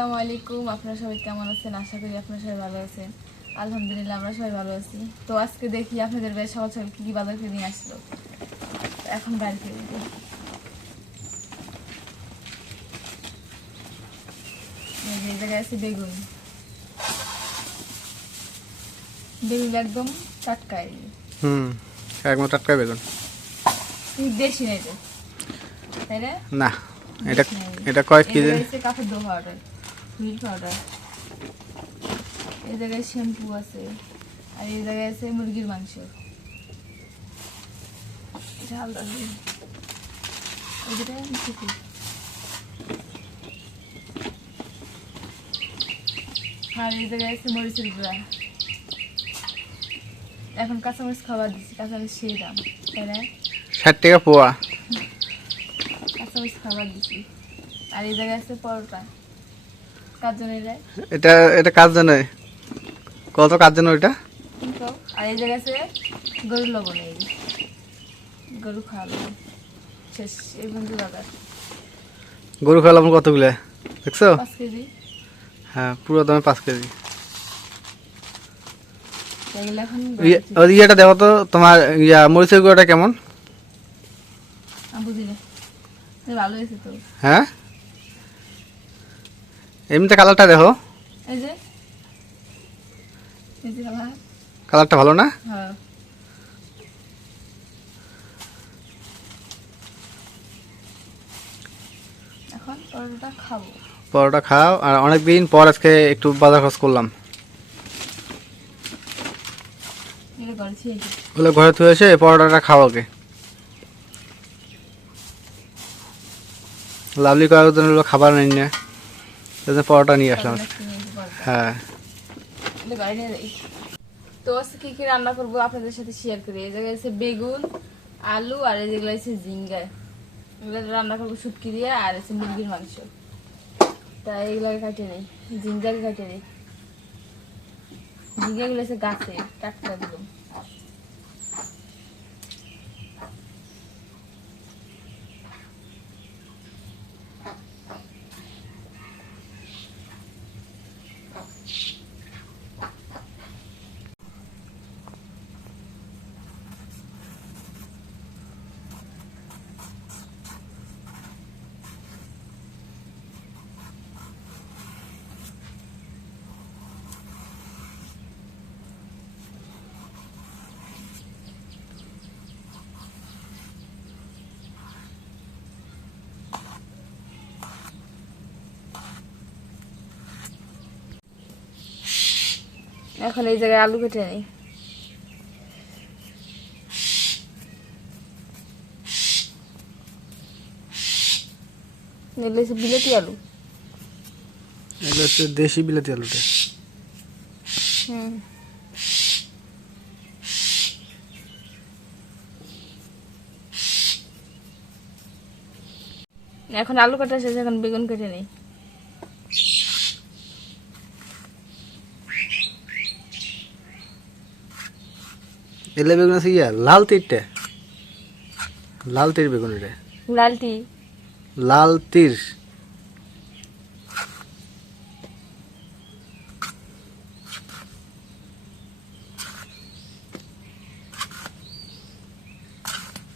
আসসালামু আলাইকুম। আপনারা সবাই কেমন আছেন? আশা করি আপনারা সবাই ভালো আছেন। আলহামদুলিল্লাহ আমরা সবাই ভালো আছি। তো আজকে দেখি আপনাদের বাড়ি সকাল সকাল কী কী বাজার করে নিয়ে আসলো। এখন দিই। এই জায়গায় আছে বেগুন। বেগুন একদম টাটকা হুম একদম টাটকা বেগুন। দেশি নেই তো তাই না? না এটা এটা কয় কেজি। জায়গায় আছে কাঠের পাউডার এই জায়গায় শ্যাম্পু আছে আর এই জায়গায় আছে মুরগির মাংস। এটা আলাদা। আর এই জায়গায় আছে মরিচের গুঁড়া। এখন কাঁচামরিচ খাবার দিচ্ছি কাঁচামরিচ সেই দাম তাই না? ষাট টাকা পোয়া। কাঁচামরিচ খাবার দিচ্ছি। আর এই জায়গায় আছে পরোটা। এটা? এটা এটা কার জন্য? কত কার জন্য ওইটা? আর এই জায়গায় আছে গরুর লবণ এই। গরু লবণ শেষ এই বন্ধু গরু খাওয়ালাম কতগুলো? দেখছ? কেজি। হ্যাঁ পুরো দামে পাঁচ কেজি। ইয়ে- ইয়েটা দেখো তো তোমার ইয়া মরিচের গুঁড়োটা কেমন? ভালো হয়েছে তো। হ্যাঁ? এমনিতে কালারটা দেখো। এই যে। এই যে কালার কালারটা ভালো না? হ্যাঁ। এখন পরোটা খাব। পরোটা খাও। আর অনেক দিন পর আজকে একটু বাজার খরচ করলাম। ওগুলো ঘরে থুয়ে এসে পরোটাটা খাও ওকে লাভলি কয়েকজন হলো খাবার নেই না। সেজন্য পরোটা নিয়ে আসলাম। হ্যাঁ। তো আজকে কি কি রান্না করব আপনাদের সাথে শেয়ার করি? এই জায়গায় আছে বেগুন আলু আর এই যেগুলো আছে ঝিঙ্গা। এগুলো রান্না করব শুটকি দিয়ে আর আছে মুরগির মাংস। তাই এগুলোকে কাটিয়ে নেই ঝিঙ্গাকে কাটিয়ে নেই। ঝিঙ্গাগুলো আছে গাছে টাটকা দিলাম এখন এই জায়গায় আলু কেটে নেই। এগুলো হচ্ছে বিলেতি আলু। এগুলো হচ্ছে দেশি বিলাতি আলুটা। হুম। এখন আলু কাটা শেষ এখন বেগুন কেটে নেই। এলে বেগুন আছে ইয়া লাল তীরটা। লাল তীর বেগুন এটা লালটি লাল তীর।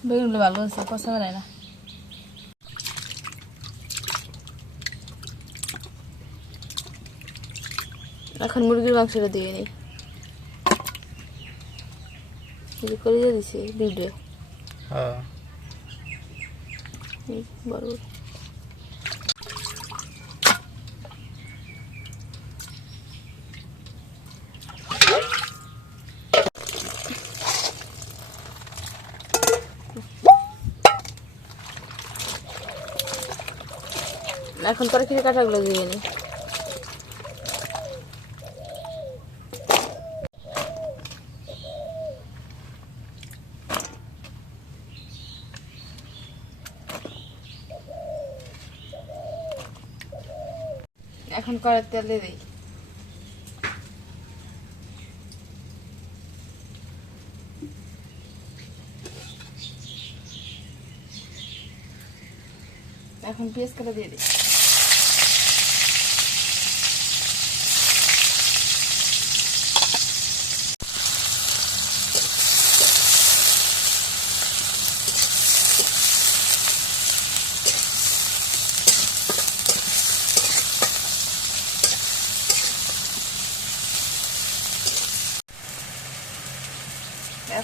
বেগুনগুলো ভালো আছে না। এখন মুরগির মাংসটা দিয়ে নিই এই করে দিয়ে দিছি হ্যাঁ। এখন পরে কিছু কাটাগুলো দিয়ে নি এখন কড়ার তেল দিয়ে দিই। এখন পেঁয়াজ কাটা দিয়ে দিই।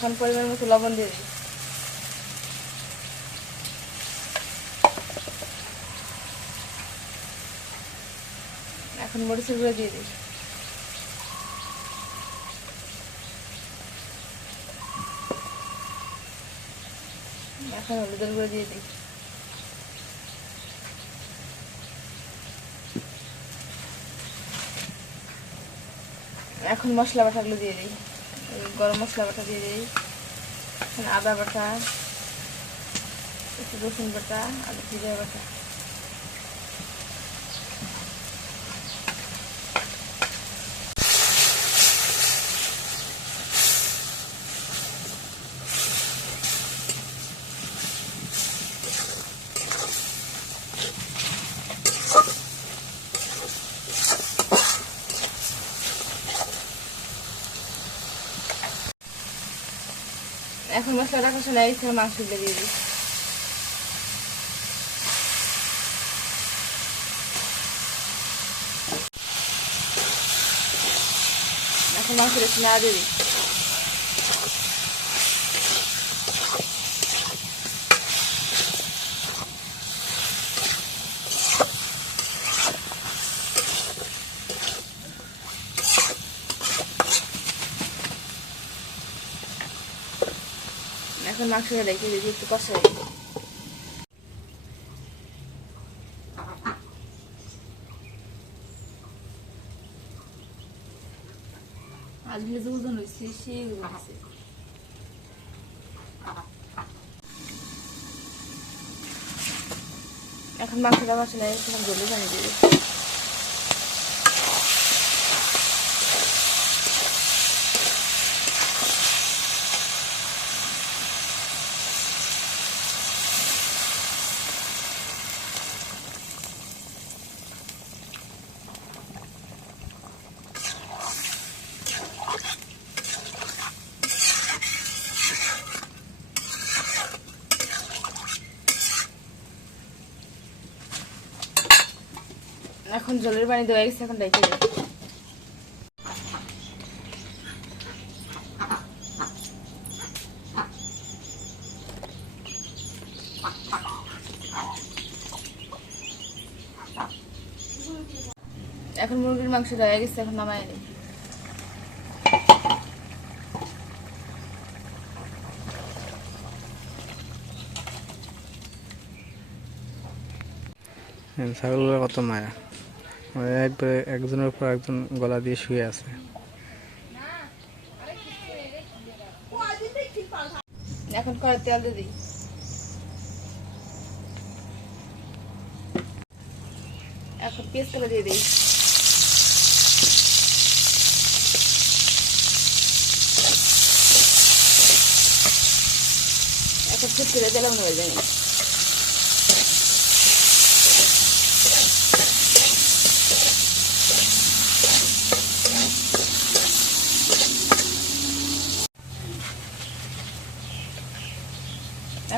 এখন পরিমাণ মতো লবণ দিয়ে দিই। এখন মরিচের গুঁড়ো দিয়ে দিই। এখন হলুদের গুঁড়ো দিয়ে দিই। এখন মশলা বাটাগুলো দিয়ে দিই। গরম মশলা বাটা দিয়ে দিই। এখানে আদা বাটা একটু রসুন বাটা আর জিরা বাটা। এখন মশলাটা কষানো হয়েছে মাংসগুলো দিয়ে দিই। এখন মাংসটা না দিয়ে দিই এখন মাংসটা রেখে দিই একটু কষাই আজকে যে ওজন হয়েছে সে ওজন হয়েছে এখন মাংসটা মশলা এখন জলে পানি দিয়ে এখন জলের পানি দেওয়া গেছে, এখন রেখে দিই। এখন মুরগির মাংস দেওয়া গেছে, এখন নামাই নিই ছাগলগুলো কত মায়া। একবারে একজনের উপর একজন গলা দিয়ে শুয়ে আছে। এখন করে তেল দিয়ে দিই। এখন পেস্ট করে দিয়ে দিই। এখন ফুট করে দিলাম হয়ে যায়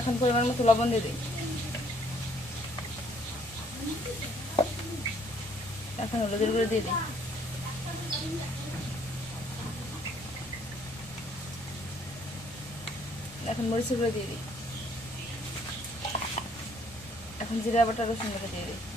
এখন পরিমাণ মতো লবণ দিয়ে দিই। এখন হলুদের গুঁড়ো দিয়ে দিই। এখন মরিচের গুঁড়ো দিয়ে দিই। এখন জিরা বাটা রসুন দিয়ে দিই।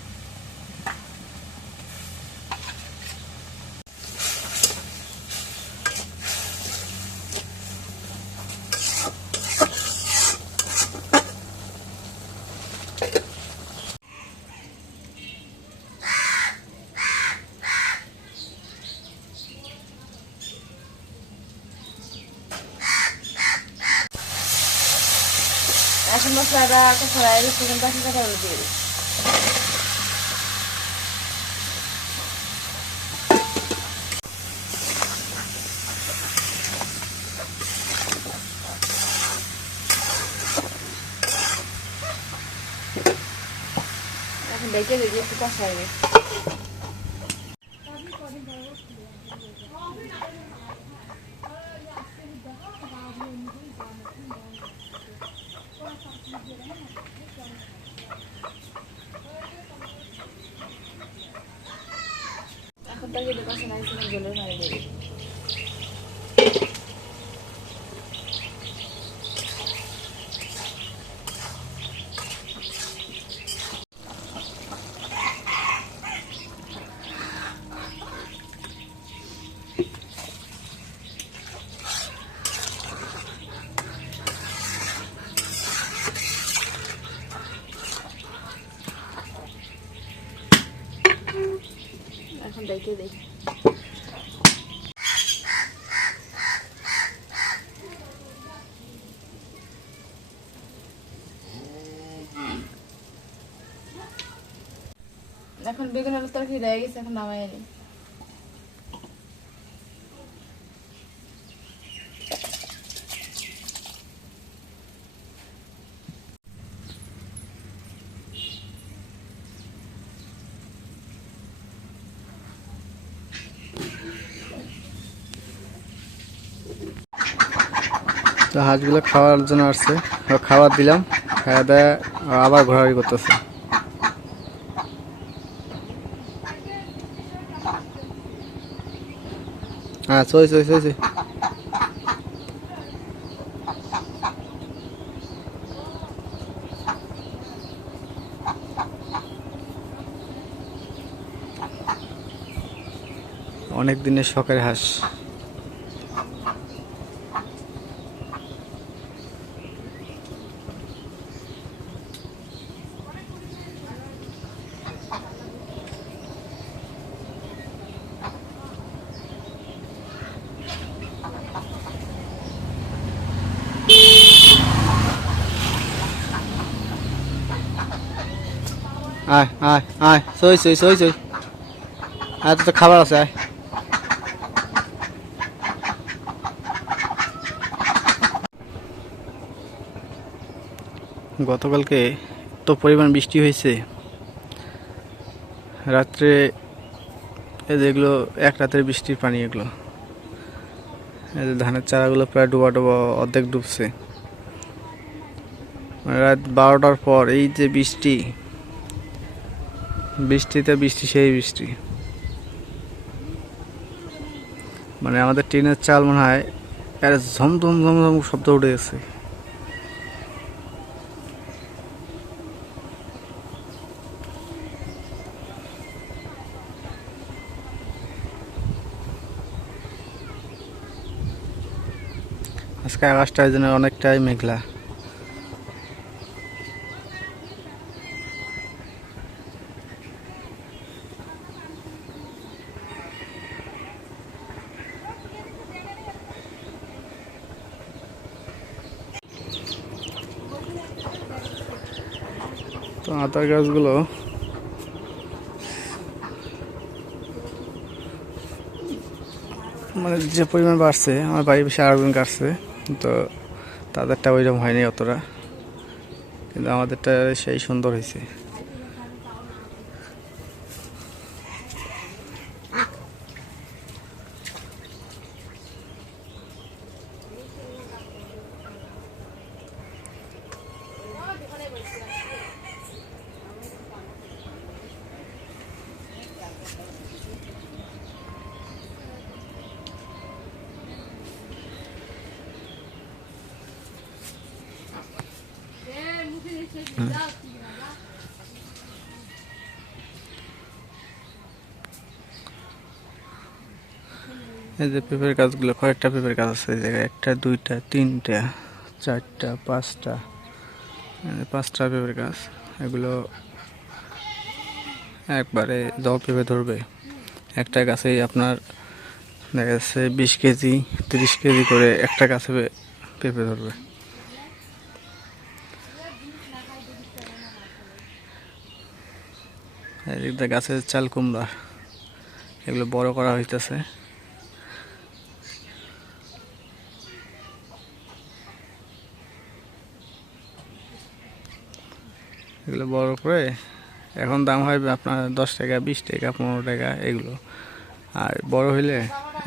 এখন মশলাটা কষায় গেছে বাকি কাঁচাগুলো দিয়ে এখন দেখে দিই একটু কষায় গেছে এখন তাকে কষানো গেছে জলের পানি দিয়ে দিই ডাইকে দেই এখন বেগুনের তরকারি রয়ে গেছে এখন নামাই আনি তো হাঁসগুলো খাওয়ার জন্য আসছে। খাবার দিলাম, খাওয়া দাওয়া আবার ঘোরাঘুরি করতেছে। হ্যাঁ সই সই সই। অনেক দিনের শখের হাঁস। আয় আয় আয়। সই সই সই সই আয় তো তো খাবার আছে, আয়। গতকালকে এত পরিমাণ বৃষ্টি হয়েছে। রাত্রে এই এক রাতের বৃষ্টির পানি এগুলো। এই যে ধানের চারাগুলো প্রায় ডুবা ডুবা অর্ধেক ডুবছে। মানে রাত বারোটার পর এই যে বৃষ্টি বৃষ্টিতে বৃষ্টি, সেই বৃষ্টি। মানে আমাদের টিনের চাল মনে হয় এর ঝমঝম ঝমঝম শব্দ উঠে গেছে। আজকে আকাশটা যেন অনেকটাই মেঘলা। তো গাছগুলো। মানে যে পরিমাণ বাড়ছে, আমার বাড়ির বেশি আরেকজন কাটছে, তো তাদেরটা ওইরকম হয়নি অতটা, কিন্তু আমাদেরটা সেই সুন্দর হয়েছে। এই যে পেঁপের গাছগুলো, কয়েকটা পেঁপের গাছ আছে এই জায়গায়। একটা, দুইটা, তিনটা, চারটা, পাঁচটা। পাঁচটা পেঁপের গাছ, এগুলো একবারে দল পেঁপে ধরবে। একটা গাছেই আপনার দেখা যাচ্ছে বিশ কেজি, তিরিশ কেজি করে একটা গাছে পেঁপে ধরবে। গাছের চাল কুমড়া, এগুলো বড় করা হইতেছে। এগুলো বড় করে। এখন দাম হয় আপনার দশ টাকা, বিশ টাকা, পনেরো টাকা এগুলো। আর বড় হইলে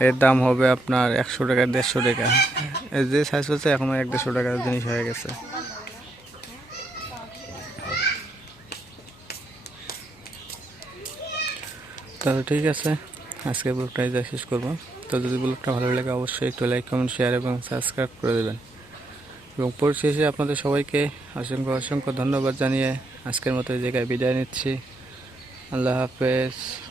এর দাম হবে আপনার একশো টাকা, দেড়শো টাকা। এর যে সাইজ হচ্ছে এখন এক দেড়শো টাকার জিনিস হয়ে গেছে। তাহলে ঠিক আছে আজকে ব্লগটা এই শেষ করব। তো যদি ব্লগটা ভালো লাগে, অবশ্যই একটু লাইক কমেন্ট শেয়ার এবং সাবস্ক্রাইব করে দেবেন। এবং পরিশেষে আপনাদের সবাইকে অসংখ্য অসংখ্য ধন্যবাদ জানিয়ে আজকের মতো এই জায়গায় বিদায় নিচ্ছি। আল্লাহ হাফেজ।